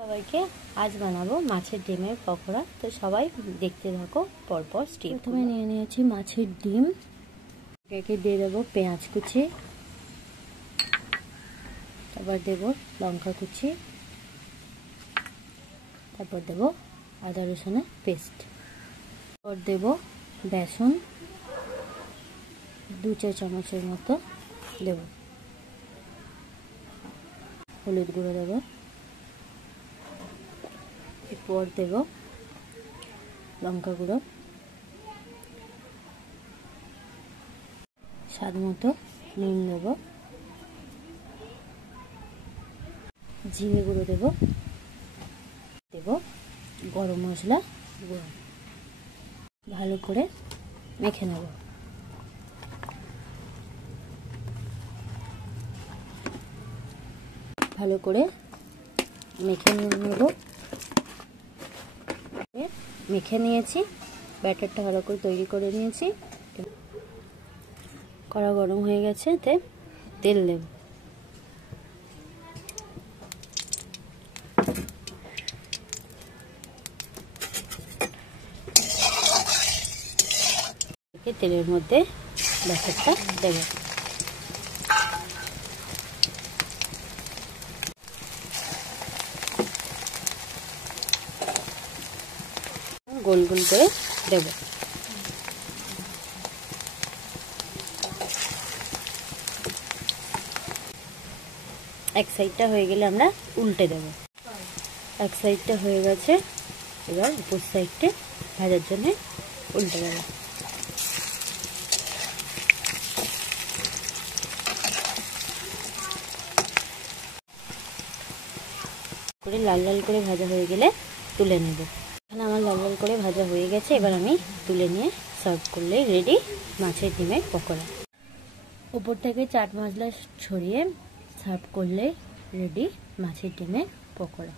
সবাইকে আজ বানাবো মাছের ডিমের পকোড়া। তো সবাই দেখতে থাকো পরপর স্টেপ। প্রথমে নিয়ে নিয়েছি মাছের ডিম, একে দিয়ে দেবো পেঁয়াজ কুচি, তারপর দেবো লঙ্কা কুচি, তারপর দেবো আদা রসুনের পেস্ট, তারপর দেবো বেসন 2-4 চামচের মতো দেবো, হলুদ গুঁড়ো দেবো, এরপর দেব লঙ্কা গুঁড়ো, স্বাদ মতো নুন দেব, জিরে গুঁড়ো দেব, গরম মশলা গুঁড়ো, ভালো করে মেখে নেব। ভালো করে মেখে নেব। মেখে নিয়েছি, ব্যাটারটা ভালো করে তৈরি করে নিয়েছি। কড়া গরম হয়ে গেছে, তে তেল দেব। তেলের মধ্যে ব্যাটারটা দেব। গোল গোল করে দেব। এক সাইডটা হয়ে গেলে আমরা উল্টে দেব। এক সাইডটা হয়ে গেছে, এবার উপর সাইডটা ভাজার জন্য উল্টে দেব। করে লাল লাল করে ভাজা হয়ে গেলে তুলে নেব। এখানে আমার লাল লাল করে ভাজা হয়ে গেছে, এবার আমি তুলে নিয়ে সার্ভ করলে রেডি মাছের ডিমের পকোড়া। উপর থেকে চাট মশলা ছড়িয়ে সার্ভ করলে রেডি মাছের ডিমের পকোড়া।